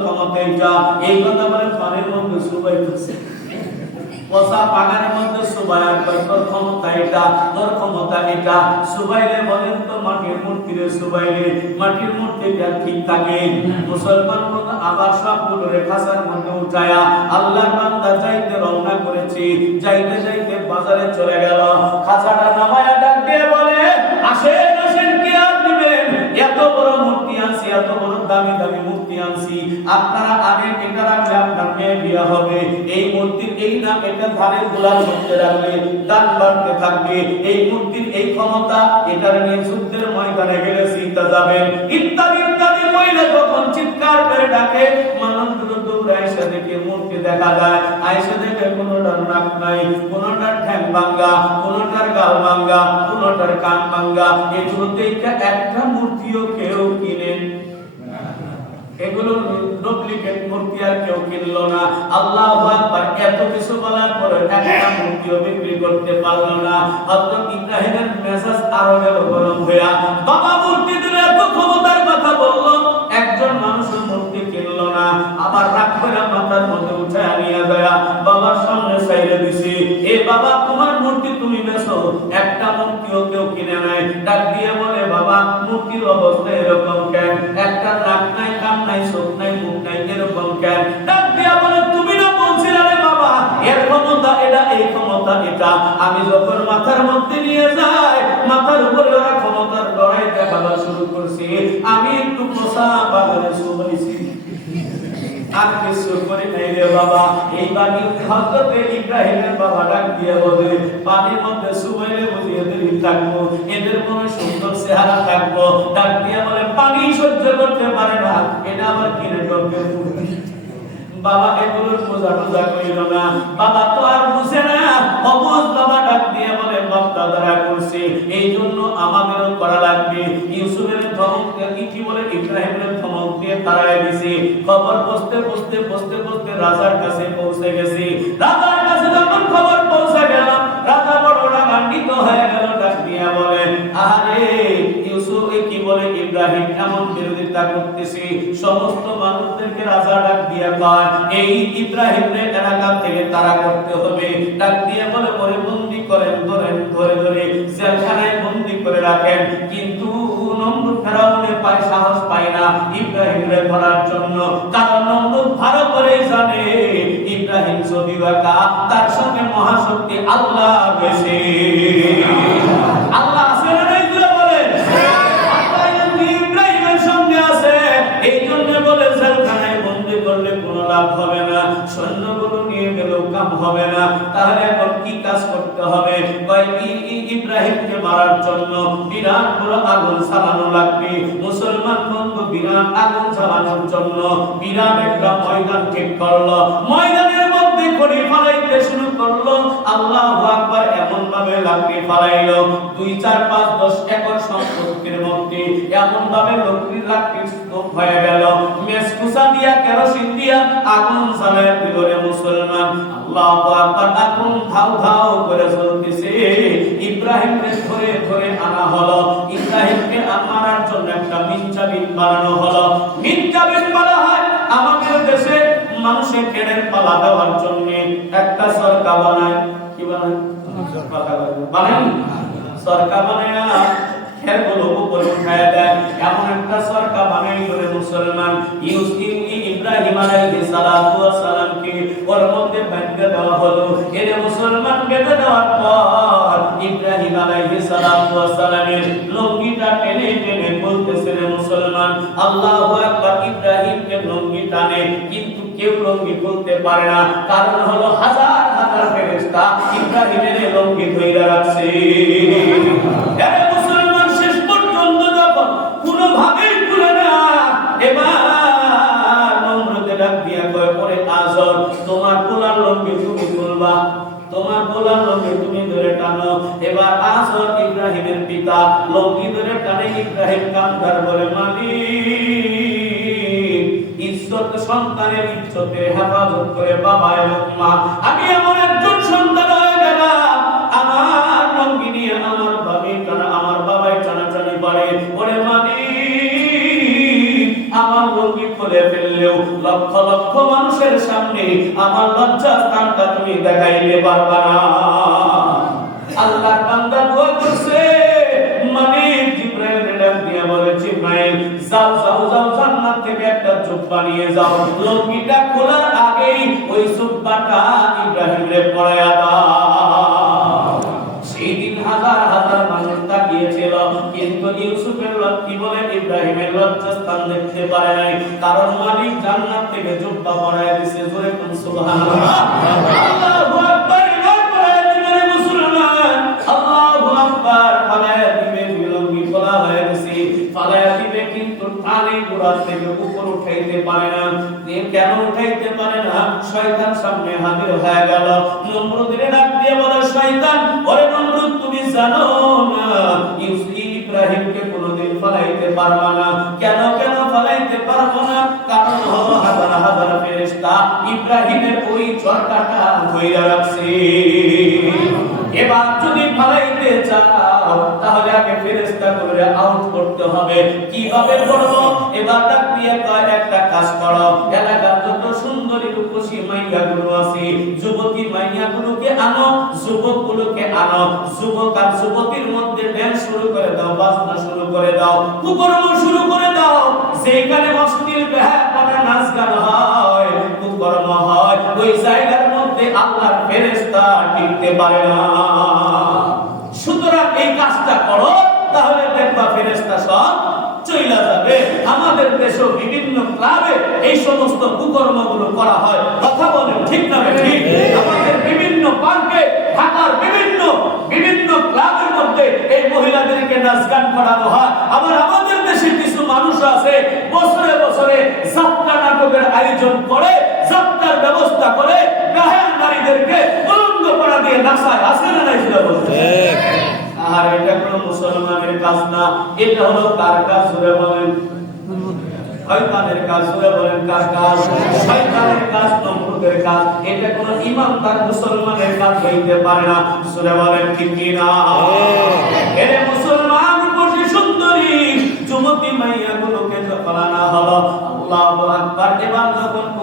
ক্ষমতা এই কথা বলে পানির মধ্যে সুবাইতেছে পচা পাগানের মধ্যে সুবাই আর তোর ক্ষমতা এটা, তোর ক্ষমতা এটা। সুবাইলে বলেন তো মাটির মূর্তিরে সুবাইলে মাটির মূর্তিটা ঠিক থাকে। মুসলমান আবার সবগুলো খাঁচার মধ্যে উঠায়া আল্লাহর বান্দা যাইতে রওনা করেছি। যাইতে যাইতে বাজারে চলে গেল, খাঁচাটা নামায়া ডাক দিয়ে বলে, আসেন আসেন, কে আর দিবেন? এত বড় মূর্তি আনছি, এত বড় দামি দামি মূর্তি আনছি, আপনারা আগে এটা রাখলে আপনার মেয়ে বিয়ে হবে। এই মূর্তির এই নাম, এটা ধানের গোলার মধ্যে রাখলে দান বাড়তে থাকবে। এই মূর্তির এই ক্ষমতা, এটার নিয়ে যুদ্ধের ময়দানে গেলে জিতে যাবেন, ইত্যাদি ইত্যাদি। মহিলা যখন চিৎকার করে ডাকে, মানুষগুলো দৌড়ে আইসা দেখে মূর্তি দেখা যায়। আইসা দেখে কোনোটার নাক নাই, কোনোটার ঠ্যাং ভাঙ্গা, কোনোটার গাল ভাঙ্গা, কোনোটার কান ভাঙ্গা। এগুলোতে একটা মূর্তিও কেউ কিনে, এগুলো ডুপ্লিকেট মূর্তি আর কেউ কিনলো না। আল্লাহু আকবার। এত কিছু বলার পরে একটা মূর্তিও বিক্রি করতে পারলো না। হযরত ইব্রাহিমের মেজাজ আরো গেল গরম হইয়া। বাবা মূর্তি দিলে এত ক্ষমতার কথা বললো, একজন মানুষ মূর্তি কিনলো না, আবার রাগ করে মাথার মধ্যে উঠায় নিয়ে যায় বাবার সামনে চাইলে দিছি, এ বাবা তোমার মূর্তি তুমি বেচো, একটা মূর্তিও কেউ কিনে নাই। ডাক দিয়ে বলে, বাবা মূর্তির অবস্থা এরকম কেন? একটা নাক নাই, কান নাই, চোখ নাই, মুখ নাই, এরকম কেন? ডাক দিয়ে বলে, তুমি না বলছিলে রে বাবা এর ক্ষমতা এটা, এই ক্ষমতা এটা। আমি যখন মাথার মধ্যে নিয়ে যাই, মাথার উপরে ওরা ক্ষমতার লড়াই দেখাবার শুরু করছে। আমি একটু পোষা বাগানে শুনেছি, আর কিছু করে নাই রে বাবা। এই বাড়ি হযরত ইব্রাহিমের বাবা ডাক দিয়ে বলে, পানির মধ্যে সুবাইলে বুঝি এদের থাকবো, এদের কোনো সুন্দর চেহারা থাকবো। ডাক দিয়ে বলে, পানি সহ্য করতে পারে না, এটা আবার কিনে করবে বাবা। এগুলোর বোঝা টোঝা করিল না, বাবা তো আর বুঝে না। অবুঝ বাবা ডাক দিয়ে বলে, বাপ দাদারা করছে, এই জন্য আমাদেরও করা লাগবে। ইউসুফের ধমক কি বলে, ইব্রাহিমের ধমক দিয়ে তাড়ায় দিছে। খবর পৌঁছতে পৌঁছতে পৌঁছতে পৌঁছতে রাজার কাছে পৌঁছে গেছে। রাজার কাছে যখন খবর পৌঁছে গেল, রাজা বড় রাগান্বিত হয়ে গেল। ডাক দিয়ে বলে, আরে ইউসুফ কি বলে, ইব্রাহিম এমন বিরোধিতা করতেছে। সমস্ত মানুষদেরকে রাজা ডাক দিয়ে কয়, এই ইব্রাহিমের এলাকা থেকে তারা করতে হবে। ডাক দিয়ে বলে, পরে বন্দী করেন, ধরেন, ধরে ধরে জেলখানায় বন্দী করে রাখেন। কিন্তু নমরুদ ফেরাউনের পায় সাহস পায় না ইব্রাহিমের ধরার জন্য, কারণ নমরুদ ভালো করে জানে ইব্রাহিম যদিও একা, তার সঙ্গে মহাশক্তি আল্লাহ বেশি। আল্লাহ আছে না নাই বলে, আল্লাহ ইব্রাহিমের সঙ্গে আছে। এই জন্য বলে জেলখানায় বন্দী করলে কোনো লাভ হবে না, সৈন্যগুলো নিয়ে গেলেও কাম হবে না। তাহলে এখন কি কাজ করতে হবে? ইব্রাহিমকে মারার জন্য বিরাট বড় আগুন জ্বালানো লাগবে। মুসলমান বন্ধু বিরাট আগুন জ্বালানোর জন্য বিরাট একটা ময়দান ঠিক করলো। ময়দানের মধ্যে খড়ি ফালাইতে শুরু করলো। আল্লাহু আকবার। এমন ভাবে লাকড়ি ফালাইলো, 2, 4, 5, 10 একর সম্পত্তির মধ্যে এমন ভাবে লাকড়ির স্তূপ হয়ে গেল। মেসকুসা দিয়া কেরোসিন দিয়া আগুন জ্বালায় দিলে মুসলমান। আল্লাহু আকবার। আগুন ধাউ ধাউ করে জ্বলতেছে। ইব্রাহিমকে ধরে ধরে আনা হলো। ইব্রাহিমকে মারার জন্য একটা মিনজাবিন বানানো হলো। মিনজাবিন বলা হয় আমাদের দেশে মানুষের কেড়ের পালা দেওয়ার জন্য একটা সরকা বানায়। কি বানায়? বানায় সরকা বানায়, খেরগুলো উপরে উঠায় দেয়। এমন একটা সরকা বানাই করে মুসলমান ইব্রাহিম আলাইহিস সালাতু ওয়াস সালামকে ওর মধ্যে বেঁধে দেওয়া হলো। এর মুসলমান বেঁধে দেওয়ার পর ইব্রাহিম আলাইহিস সালাতু ওয়াস সালামের লুঙ্গিটা টেনে টেনে বলতেছে রে মুসলমান, আল্লাহু আকবার। ইব্রাহিমকে লুঙ্গি টানে, কিন্তু কেউ লুঙ্গি খুলতে পারে না। কারণ হলো হাজার হাজার ফেরেশতা ইব্রাহিমের লুঙ্গি ধইরা রাখছে। কোনোভাবেই খুলে না। এবার নমরুদে ডাক দিয়া কয়, পরে আজর তোমার গোলার লঙ্গি তুমি খুলবা, তোমার গোলার লঙ্গি তুমি ধরে টানো। এবার আজর ইব্রাহিমের পিতা লঙ্গি ধরে টানে। ইব্রাহিম কান্দার বলে, মালিক ইজ্জত, সন্তানের ইজ্জতে হেফাজত করে বাবা এবং মা। আমি এমন একজন সন্তান হয়ে গেলাম, আমার লঙ্গি নিয়ে আমার বাবাই টানা, আমার বাবাই টানাটানি করে। ওরে মালিক আমার লঙ্গি খুলে ফেললে হলেও লক্ষ লক্ষ মানুষের সামনে আমার লজ্জা স্থানটা তুমি দেখাইতে পারবা না। আল্লাহর বান্দা দোয়া করছে, মালিক জিবরাইল ডাক দিয়ে বলে, জিবরাইল যাও যাও যাও, জান্নাত থেকে একটা জুব্বা নিয়ে যাও, লঙ্গিটা খোলার আগেই ওই জুব্বাটা ইব্রাহিমের পরায়া দাও। সেই দিন হাজার হাজার মানুষ তাকিয়েছিল, কিন্তু ইউসুফের কি বলে ইব্রাহিমের লজ্জাস্থান দেখতে পারে নাই, কারণ মালিক জান্নাত থেকে জুব্বা পরায়া দিয়েছে। জোরে কোন সুবহানাল্লাহ। আল্লাহু আকবার। মুসলমান আল্লাহু আকবার। ফালায়া দিবে, বিলম্বি খোলা হয়ে গেছে, ফালায়া দিবে, কিন্তু টানে গোড়া থেকে উপর উঠাইতে পারে না। কেন উঠাইতে পারে না? শয়তান সামনে হাজির হয়ে গেল। নমরুদের ডাক দিয়ে বলে, শয়তান, ওরে নমরুদ, তুমি জানো না ইব্রাহিমকে কোনোদিন ফালাইতে পারবা না। কেন কেন ফালাইতে পারবো না? কারণ হলো হাজার হাজার ফেরেশতা ইব্রাহিমের ওই চরকাটা ধইরা রাখছে। এবার যদি ফালাইতে চাও তাহলে আগে ফেরেশতা করে আউট করতে হবে। কিভাবে করব? এবার ডাক দিয়ে কয়, একটা কাজ করো, এলাকার যত সুন্দরী রূপসী মাইয়াগুলো আছে, যুবতী মাইয়াগুলোকে আনো, যুবকগুলোকে আনো, যুবক আর যুবতীর মধ্যে ড্যান্স শুরু করে দাও, বাজনা শুরু করে দাও, কুকর্ম শুরু করে দাও। যেখানে অশ্লীল বেহায়াপনা নাচ গান হয়, কুকর্ম হয়, ওই জায়গার মধ্যে আল্লাহর ফেরেশতা টিকতে পারে না। সুতরাং এই কাজটা করো, তাহলে দেখবা ফেরেশতা সব চইলা যাবে। আমাদের দেশে বিভিন্ন ক্লাবে এই সমস্ত কুকর্মগুলো করা হয়। কথা বলেন ঠিক না ঠিক? আমাদের বিভিন্ন পার্কে, ঢাকার বিভিন্ন বিভিন্ন ক্লাবের মধ্যে এই মহিলাদেরকে নাচ গান করানো হয়। আবার আমাদের দেশে কিছু মানুষ আছে বছরে বছরে যাত্রা নাটকের আয়োজন করে, যাত্রার ব্যবস্থা করে, গায়ের নারীদেরকে উলঙ্গ করা দিয়ে নাচায়। আছে না নাই? সেটা বলতে আর এটা কোনো মুসলমানের কাজ না, এটা হলো কার কাজ? জোরে বলেন। শয়তানের কাজ। জোরে বলেন কার কাজ? শয়তানের কাজ, নমরুদের কাজ। এটা কোনো ইমানদার মুসলমানের কাজ হইতে পারে না। জোরে বলেন ঠিক কি না? এ মুসলমান রূপসী সুন্দরী যুবতী মাইয়াগুলোকে যখন আনা হলো, আল্লাহু আকবার, এবার যখন